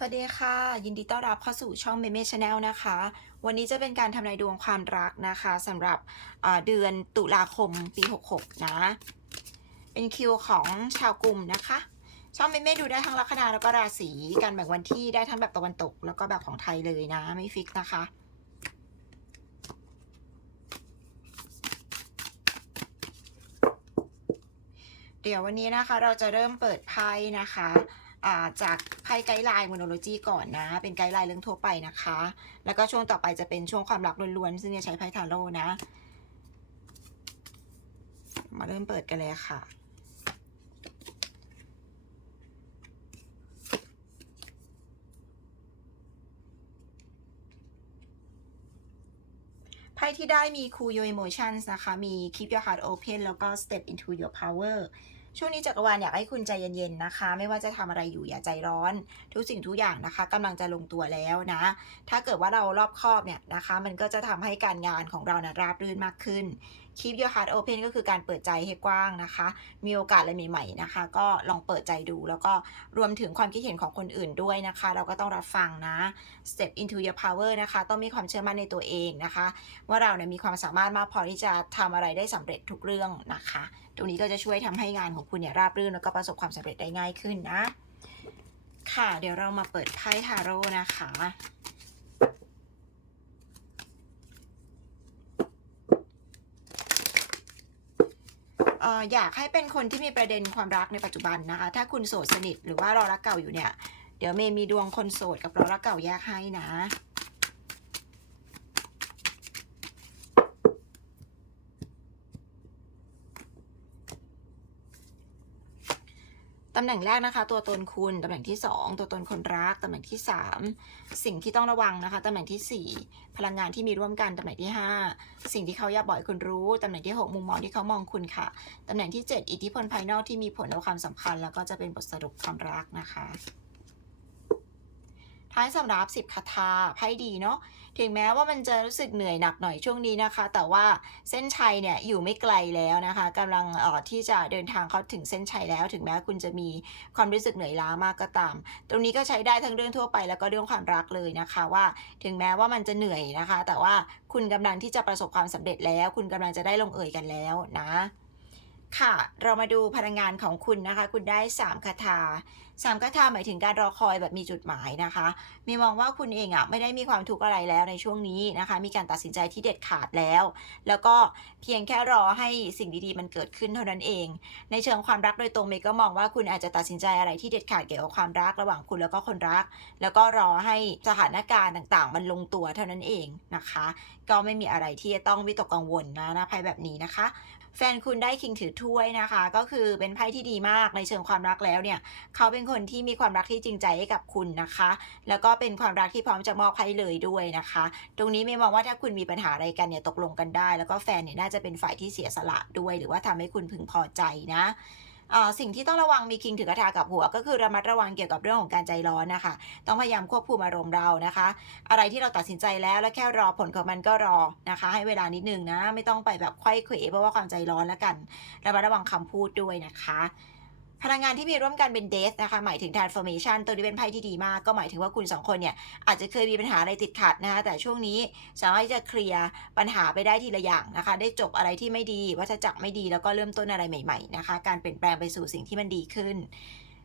สวัสดีค่ะ ยินดีต้อนรับเข้าสู่ช่องเมเม่ชาแนลนะคะ วันนี้จะเป็นการทำนายดวงความรักนะคะสำหรับเดือนตุลาคมปี 66 นะ เป็นคิวของชาวกลุ่มนะคะ ช่องเมเม่ดูได้ทั้งลัคนาแล้วก็ราศีการแบ่งวันที่ได้ทั้งแบบตะวันตก แล้วก็แบบของไทยเลยนะ ไม่ฟิกนะคะเดี๋ยววันนี้นะคะเราจะเริ่มเปิดไพ่นะคะ จากไพ่ไกด์ไลน์โมโนโลจีก่อนนะ เป็นไกด์ไลน์เรื่องทั่วไปนะคะ แล้วก็ช่วงต่อไปจะเป็นช่วงความรักล้วนๆ ซึ่งจะใช้ไพ่ทาโร่นะ มาเริ่มเปิดกันเลยค่ะ ไพ่ที่ได้มี Cool Your Emotions นะคะ มี Keep Your Heart Open แล้วก็ Step into Your Power ช่วงนี้จักรวาลอยากให้คุณใจเย็นๆนะคะ ไม่ว่าจะทำอะไรอยู่อย่าใจร้อน ทุกสิ่งทุกอย่างนะคะกำลังจะลงตัวแล้วนะ ถ้าเกิดว่าเรารอบคอบเนี่ยนะคะ มันก็จะทำให้การงานของเรานะราบรื่นมากขึ้น Keep your heart open ก็คือการเปิดใจให้กว้างนะคะ มีโอกาสอะไรใหม่ๆนะคะ ก็ลองเปิดใจดู แล้วก็รวมถึงความคิดเห็นของคนอื่นด้วยนะคะ เราก็ต้องรับฟังนะ Step into your power นะคะ ต้องมีความเชื่อมั่นในตัวเองนะคะ ว่าเราเนี่ยมีความสามารถมากพอที่จะทำอะไรได้สำเร็จทุกเรื่องนะคะ ตรงนี้ก็จะช่วยทำให้งานของคุณเนี่ยราบรื่นแล้วก็ประสบความสำเร็จได้ง่ายขึ้นนะ ค่ะ เดี๋ยวเรามาเปิดไพ่ทาโร่นะคะ ออยากให้เป็นคนที่มีประเด็นความรักในปัจจุบันนะคะ ถ้าคุณโสดสนิทหรือว่ารอรักเก่าอยู่เนี่ย เดี๋ยวเมย์มีดวงคนโสดกับรอรักเก่าแยกให้นะ ตำแหน่งแรกนะคะ ตัวตนคุณ ตำแหน่งที่ 2 ตัวตนคนรัก ตำแหน่งที่ 3 สิ่งที่ต้องระวังนะคะ ตำแหน่งที่ 4 พลังงานที่มีร่วมกัน ตำแหน่งที่ 5 สิ่งที่เขาอยากบอกให้คุณรู้ ตำแหน่งที่ 6 มุมมองที่เขามองคุณค่ะ ตำแหน่งที่ 7 อิทธิพลภายนอกที่มีผลต่อความสัมพันธ์ แล้วก็จะเป็นบทสรุปความรักนะคะ ท้ายสำหรับ 10คาถาไพ่ดีเนาะถึงแม้ว่ามันจะรู้สึกเหนื่อยหนักหน่อยช่วงนี้นะคะ แต่ว่าเส้นชัยเนี่ยอยู่ไม่ไกลแล้วนะคะกำลังออที่จะเดินทางเข้าถึงเส้นชัยแล้ว ถึงแม้คุณจะมีความรู้สึกเหนื่อยล้ามากก็ตาม ตรงนี้ก็ใช้ได้ทั้งเรื่องทั่วไปแล้วก็เรื่องความรักเลยนะคะว่า ถึงแม้ว่ามันจะเหนื่อยนะคะ แต่ว่าคุณกำลังที่จะประสบความสำเร็จแล้ว คุณกำลังจะได้ลงเอ่ยกันแล้วนะ ค่ะ เรามาดูพลังงานของคุณนะคะ คุณได้3คาถา สามคาถาหมายถึงการรอคอยแบบมีจุดหมายนะคะ มีมองว่าคุณเองอะไม่ได้มีความทุกข์อะไรแล้วในช่วงนี้นะคะ มีการตัดสินใจที่เด็ดขาดแล้ว แล้วก็เพียงแค่รอให้สิ่งดีๆ มันเกิดขึ้นเท่านั้นเอง ในเชิงความรักโดยตรงเมย์ก็มองว่าคุณอาจจะตัดสินใจอะไรที่เด็ดขาดเกี่ยวกับความรักระหว่างคุณแล้วก็คนรัก แล้วก็รอให้สถานการณ์ต่างๆ มันลงตัวเท่านั้นเองนะคะ ก็ไม่มีอะไรที่จะต้องวิตกกังวลนะนะไพ่แบบนี้นะคะแฟนคุณได้คิงถือถ้วยนะคะ ก็คือเป็นไพ่ที่ดีมากในเชิงความรักแล้วเนี่ยเขาเป็นคนที่มีความรักที่จริงใจให้กับคุณนะคะ แล้วก็เป็นความรักที่พร้อมจะมอบให้เลยด้วยนะคะ ตรงนี้ไม่มองว่าถ้าคุณมีปัญหาอะไรกันเนี่ยตกลงกันได้ แล้วก็แฟนเนี่ยน่าจะเป็นฝ่ายที่เสียสละด้วย หรือว่าทำให้คุณพึงพอใจนะสิ่งที่ต้องระวังมีคิงถือกระทากับหัว ก็คือระมัดระวังเกี่ยวกับเรื่องของการใจร้อนนะคะ ต้องพยายามควบคุมอารมณ์เรานะคะ อะไรที่เราตัดสินใจแล้วแล้วแค่รอผลของมันก็รอนะคะ ให้เวลานิดนึงนะ ไม่ต้องไปแบบไขว้เขวเพราะว่าความใจร้อนแล้วกัน ระมัดระวังคำพูดด้วยนะคะ พลังงานที่มีร่วมกันเป็นเดสนะคะหมายถึง transformation ตัวนี้เป็นไพ่ที่ดีมาก ก็หมายถึงว่าคุณสองคนเนี่ยอาจจะเคยมีปัญหาอะไรติดขัดนะคะแต่ช่วงนี้สามารถที่จะเคลียร์ปัญหาไปได้ทีละอย่างนะคะ ได้จบอะไรที่ไม่ดีวัฏจักรไม่ดีแล้วก็เริ่มต้นอะไรใหม่ๆนะคะ การเปลี่ยนแปลงไปสู่สิ่งที่มันดีขึ้น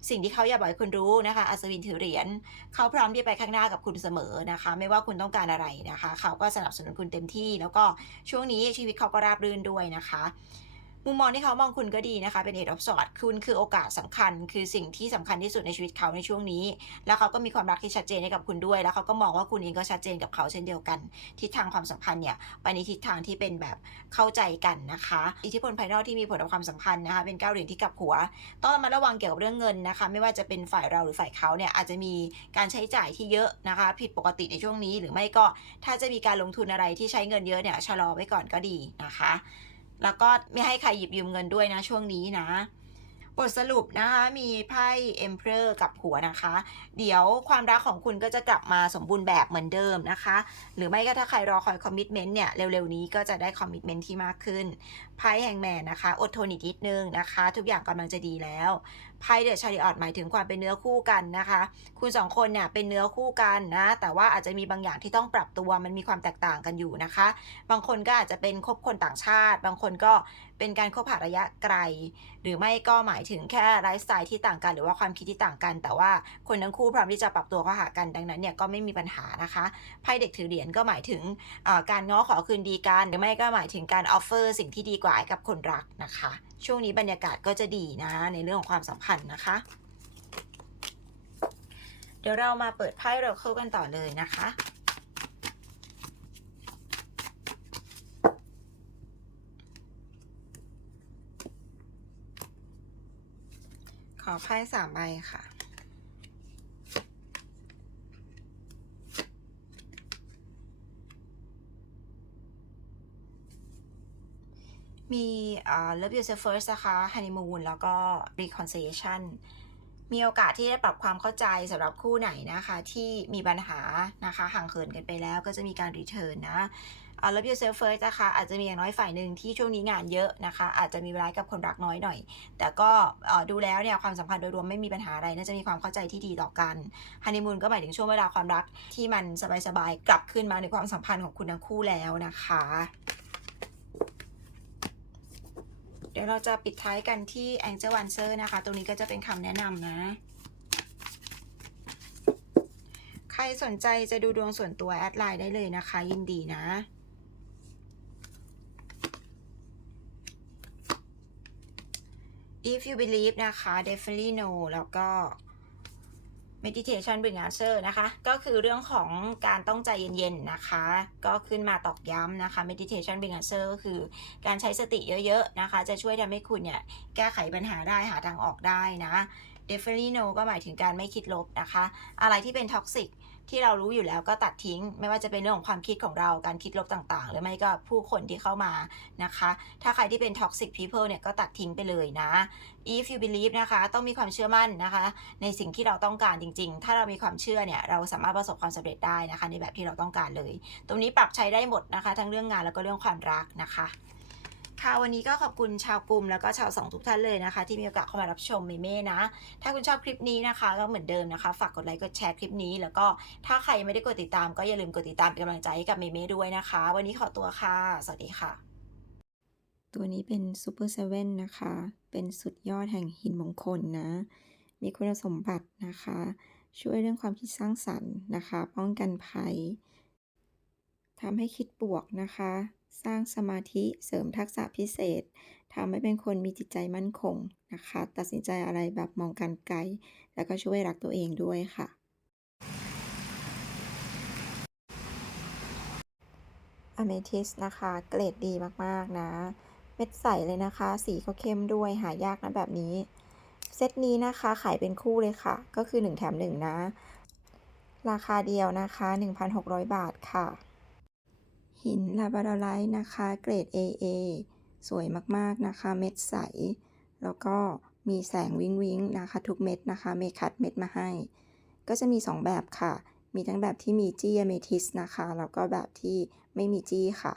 สิ่งที่เขาอยากบอกให้คุณรู้นะคะอัศวินถือเหรียญเขาพร้อมที่จะไปข้างหน้ากับคุณเสมอนะคะ ไม่ว่าคุณต้องการอะไรนะคะ เขาก็สนับสนุนคุณเต็มที่ แล้วก็ช่วงนี้ชีวิตเขาก็ราบรื่นด้วยนะคะ มุมมองที่เขามองคุณก็ดีนะคะ เป็นเอ of s w o r d คุณคือโอกาสสำคัญ คือสิ่งที่สำคัญที่สุดในชีวิตเขาในช่วงนี้ แล้วเขาก็มีความรักที่ชัดเจนให้กับคุณด้วย แล้วเขาก็มองว่าคุณเองก็ชัดเจนกับเขาเช่นเดียวกัน ทิศทางความสัมพันธ์เนี่ยไปในทิศทางที่เป็นแบบเข้าใจกันนะคะ อิทธิพลภายนอกที่มีผลต่อความสัมพันธ์นะคะ เป็นเก้าเหรียญที่กับหัว ต้องระมาระวังเกี่ยวกับเรื่องเงินนะคะ ไม่ว่าจะเป็นฝ่ายเราหรือฝ่ายเขาเนี่ยอาจจะมีการใช้จ่ายที่เยอะนะคะ ผิดปกติในช่วงนี้ หรือไม่ก็ถ้าจะมีการลงทุนอะไรที่ใช้เงินเยอะเนี่ยชะลอไว้ก่อนก็ดีนะคะ แล้วก็ไม่ให้ใครหยิบยืมเงินด้วยนะช่วงนี้นะ บทสรุปนะคะ มีไพ่เอ็มเพอร์กับหัวนะคะ เดี๋ยวความรักของคุณก็จะกลับมาสมบูรณ์แบบเหมือนเดิมนะคะ หรือไม่ก็ถ้าใครรอคอยคอมมิชเมนต์เนี่ย เร็วๆนี้ก็จะได้คอมมิชเมนต์ที่มากขึ้นไพ่แห่งแมนนะคะ อดทนอีกนิดนึงนะคะ ทุกอย่างกำลังจะดีแล้วไพ่เดอะชาริออตหมายถึงความเป็นเนื้อคู่กันนะคะ คุณสองคนเนี่ยเป็นเนื้อคู่กันนะ แต่ว่าอาจจะมีบางอย่างที่ต้องปรับตัวมันมีความแตกต่างกันอยู่นะคะ บางคนก็อาจจะเป็นคบคนต่างชาติ บางคนก็เป็นการคบหาระยะไกล หรือไม่ก็หมายถึงแค่ไลฟ์สไตล์ที่ต่างกัน หรือว่าความคิดที่ต่างกัน แต่ว่าคนทั้งคู่พร้อมที่จะปรับตัวเข้าหากันดังนั้นเนี่ยก็ไม่มีปัญหานะคะไพ่เด็กถือเหรียญก็หมายถึงการง้อขอคืนดีกันหรือไม่ก็หมายถึงการออฟเฟอร์สิ่งที่ดีกว่ากับคนรักนะคะ ช่วงนี้บรรยากาศก็จะดีนะในเรื่องของความสัมพันธ์นะคะ เดี๋ยวเรามาเปิดไพ่เราเข้ากันต่อเลยนะคะขอไพ่สามใบค่ะ มีอ่า Love Yourself First นะคะ Honeymoon แล้วก็ Reconciliation มีโอกาสที่ได้ปรับความเข้าใจสำหรับคู่ไหนนะคะ ที่มีปัญหานะคะห่างเหินกันไปแล้วก็จะมีการรีเทิร์นนะอ่า Love Yourself First นะคะอาจจะมีอย่างน้อยฝ่ายหนึ่งที่ช่วงนี้งานเยอะนะคะ อาจจะมีเวลากับคนรักน้อยหน่อย แต่ก็ดูแล้วเนี่ยความสัมพันธ์โดยรวมไม่มีปัญหาอะไรน่าจะมีความเข้าใจที่ดีต่อกันฮันนีมูนก็หมายถึงช่วงเวลาความรักที่มันสบายๆกลับคืนมาในความสัมพันธ์ของคุณทั้งคู่แล้วนะคะ เดี๋ยวเราจะปิดท้ายกันที่ Angel Answer นะคะ ตรงนี้ก็จะเป็นคำแนะนำนะ ใครสนใจจะดูดวงส่วนตัวแอดไลน์ได้เลยนะคะ ยินดีนะ if you believe นะคะ definitely no แล้วก็ meditation bring answer นะคะ ก็คือเรื่องของการต้องใจเย็นๆนะคะ ก็ขึ้นมาตอกย้ำนะคะ meditation bring answer ก็คือการใช้สติเยอะๆนะคะ จะช่วยทำให้คุณเนี่ยแก้ไขปัญหาได้หาทางออกได้นะ definitely no ก็หมายถึงการไม่คิดลบนะคะ อะไรที่เป็นท็อกซิก ที่เรารู้อยู่แล้วก็ตัดทิ้ง ไม่ว่าจะเป็นเรื่องของความคิดของเราการคิดลบต่างๆ หรือไม่ก็ผู้คนที่เข้ามานะคะ ถ้าใครที่เป็น toxic people เนี่ยก็ตัดทิ้งไปเลยนะ if you believe นะคะ ต้องมีความเชื่อมั่นนะคะ ในสิ่งที่เราต้องการจริง ๆ ถ้าเรามีความเชื่อเนี่ยเราสามารถประสบความสำเร็จได้นะคะ ในแบบที่เราต้องการเลย ตรงนี้ปรับใช้ได้หมดนะคะ ทั้งเรื่องงานแล้วก็เรื่องความรักนะคะ ค่ะวันนี้ก็ขอบคุณชาวกลุ่มแล้วก็ชาวสองทุกท่านเลยนะคะ ที่มีโอกาสเข้ามารับชมเมเม่นะ ถ้าคุณชอบคลิปนี้นะคะ ก็เหมือนเดิมนะคะ ฝากกดไลค์กดแชร์คลิปนี้ แล้วก็ถ้าใครยังไม่ได้กดติดตาม ก็อย่าลืมกดติดตามเป็นกำลังใจให้กับเมเม่ด้วยนะคะ วันนี้ขอตัวค่ะ สวัสดีค่ะ ตัวนี้เป็นซูเปอร์เซเว่นนะคะ เป็นสุดยอดแห่งหินมงคลนะ มีคุณสมบัตินะคะ ช่วยเรื่องความคิดสร้างสรรค์นะคะ ป้องกันภัยทำให้คิดบวกนะคะ สร้างสมาธิเสริมทักษะพิเศษทำให้เป็นคนมีจิตใจมั่นคงนะคะ ตัดสินใจอะไรแบบมองการไกล แล้วก็ช่วยรักตัวเองด้วยค่ะ อเมทิสนะคะ เกรดดีมากๆนะ เม็ดใสเลยนะคะ สีก็เข้มด้วยหายากนะแบบนี้ เซตนี้นะคะขายเป็นคู่เลยค่ะ ก็คือ 1 แถม 1 นะ ราคาเดียวนะคะ 1,600 บาทค่ะ หินลาบาดอไลท์นะคะ เกรด AA สวยมากๆนะคะ เม็ดใส แล้วก็มีแสงวิงวิงนะคะ ทุกเม็ดนะคะ เมคัดเม็ดมาให้ ก็จะมี 2 แบบค่ะ มีทั้งแบบที่มีจี้อเมทิสนะคะ แล้วก็แบบที่ไม่มีจี้ค่ะ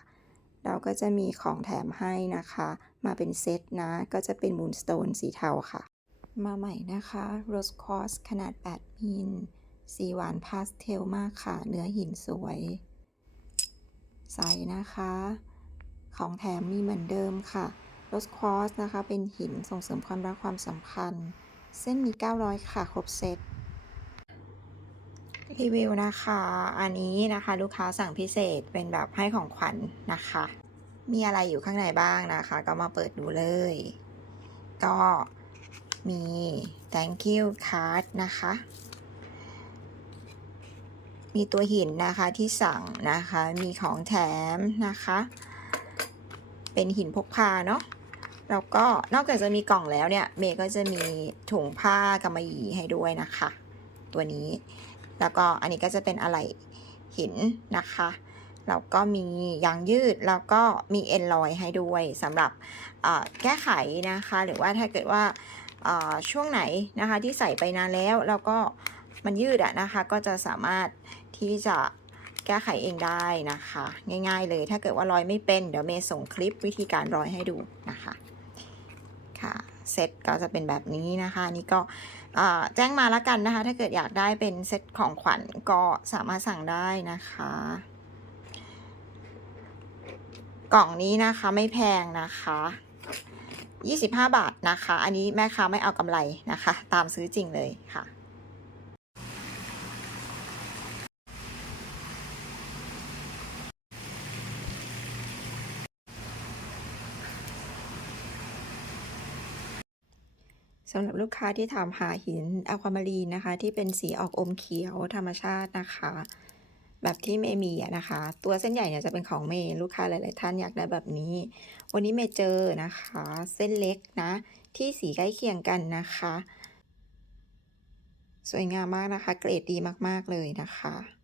เราก็จะมีของแถมให้นะคะ มาเป็นเซตนะ ก็จะเป็นมูนสโตนสีเทาค่ะ มาใหม่นะคะโรสคอสขนาด 8 มิล สีหวานพาสเทลมากค่ะ เนื้อหินสวย ใสนะคะ ของแถมมีเหมือนเดิมค่ะโรสคอสนะคะ เป็นหินส่งเสริมความรักความสัมพันธ์ เส้นมี 900 ค่ะ ครบเซตรีวิวนะคะ อันนี้นะคะ ลูกค้าสั่งพิเศษเป็นแบบให้ของขวัญนะคะ มีอะไรอยู่ข้างในบ้างนะคะ ก็มาเปิดดูเลย ก็มี thank you card นะคะ มีตัวหินนะคะที่สั่งนะคะ มีของแถมนะคะ เป็นหินพกพาเนาะแล้วก็นอกจากจะมีกล่องแล้วเนี่ย เมย์ก็จะมีถุงผ้ากำมะหยี่ให้ด้วยนะคะ ตัวนี้ แล้วก็อันนี้ก็จะเป็นอะไรหินนะคะแล้วก็มียางยืดแล้วก็มีเอ็นลอยให้ด้วยสำหรับแก้ไขนะคะ หรือว่าถ้าเกิดว่าช่วงไหนนะคะที่ใส่ไปนานแล้วแล้วก็ มันยืดอะนะคะก็จะสามารถที่จะแก้ไขเองได้นะคะ ง่ายๆเลยถ้าเกิดว่าร้อยไม่เป็น เดี๋ยวเมย์ส่งคลิปวิธีการร้อยให้ดูนะคะค่ะเซตก็จะเป็นแบบนี้นะคะนี่ก็แจ้งมาแล้วกันนะคะ ถ้าเกิดอยากได้เป็นเซตของขวัญก็สามารถสั่งได้นะคะ กล่องนี้นะคะไม่แพงนะคะ25 บาทนะคะ อันนี้แม่ค้าไม่เอากำไรนะคะ ตามซื้อจริงเลยค่ะ สำหรับลูกค้าที่ถามหาหินอะความารีนนะคะ ที่เป็นสีออกอมเขียวธรรมชาตินะคะ แบบที่เมย์มีนะคะ ตัวเส้นใหญ่เนี่ยจะเป็นของเมย์ลูกค้าหลาย ๆ ท่านอยากได้แบบนี้ วันนี้เมย์เจอนะคะ เส้นเล็กนะ ที่สีใกล้เคียงกันนะคะ สวยงามมากนะคะ เกรดดีมาก ๆ เลยนะคะ